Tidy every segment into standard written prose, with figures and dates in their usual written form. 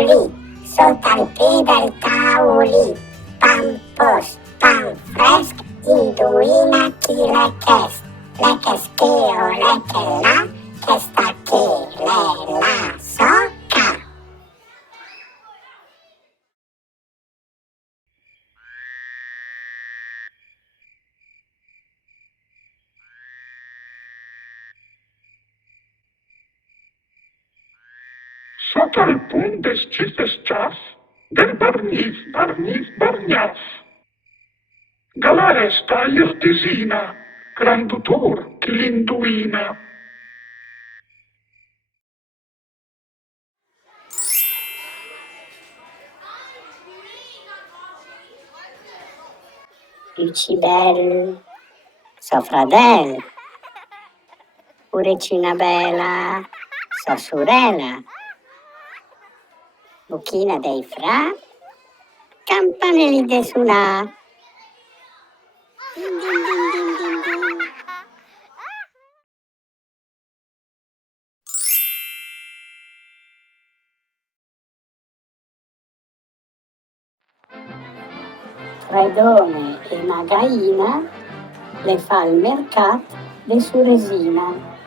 Paolin, sotto al piede del taulì, pan post, pan fresc, induina chi le chest, le che o le che la, che sta che le la soca. Sotto al pun des cifes chaf, del Bargniff, Bargnaff. Galaresta irtisina, grandutur chi l'induina. Uciin, so fradell, Uciin bella, so sorella, Buchina dei fra, campanelli de suonà. Din, din, din, din, din, din. Redone e magaina le fa il mercat de su resina.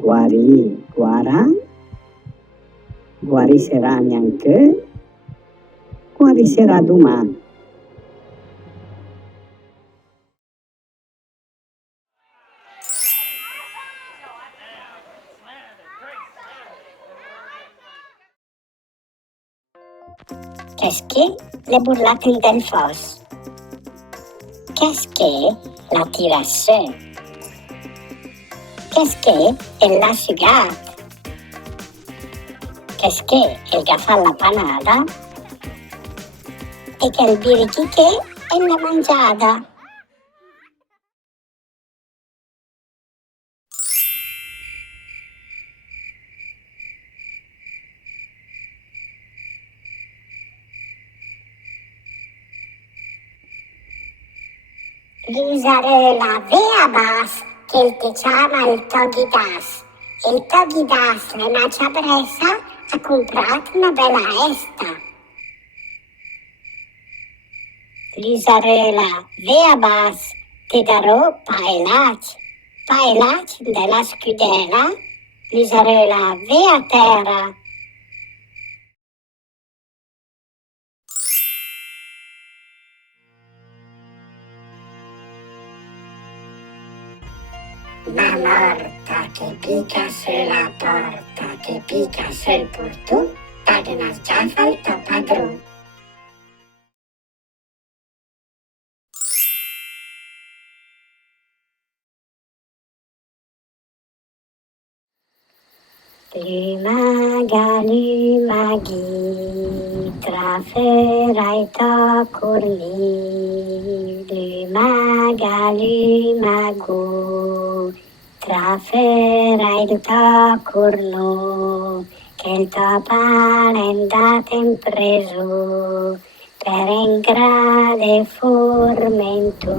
Guarin, guaran, guarisserà neanche, guarisserà domani. Qu'est-ce que le burlate del fos? Qu'est-ce que la tirasse? Qu'est-ce que el la sugat? Qu'est-ce que el gafar la panada? E che il birichiché e la mangiada. Luxarœla veabas che il te chiama il togidas. Il togidas le nacia bressa ha comprato una bella esta. Luxarœla veabas te darò paelac della scudella, Luxarœla vea terra. La morta che pica sulla porta, che pica sul portù, paga una schiaffa al tuo padrone. Lumaga, lumaghi, tra fœra e corni. Lumaga, lumago, tra fœra e corno, che il tuo pane è andato in preso per ingrade formento.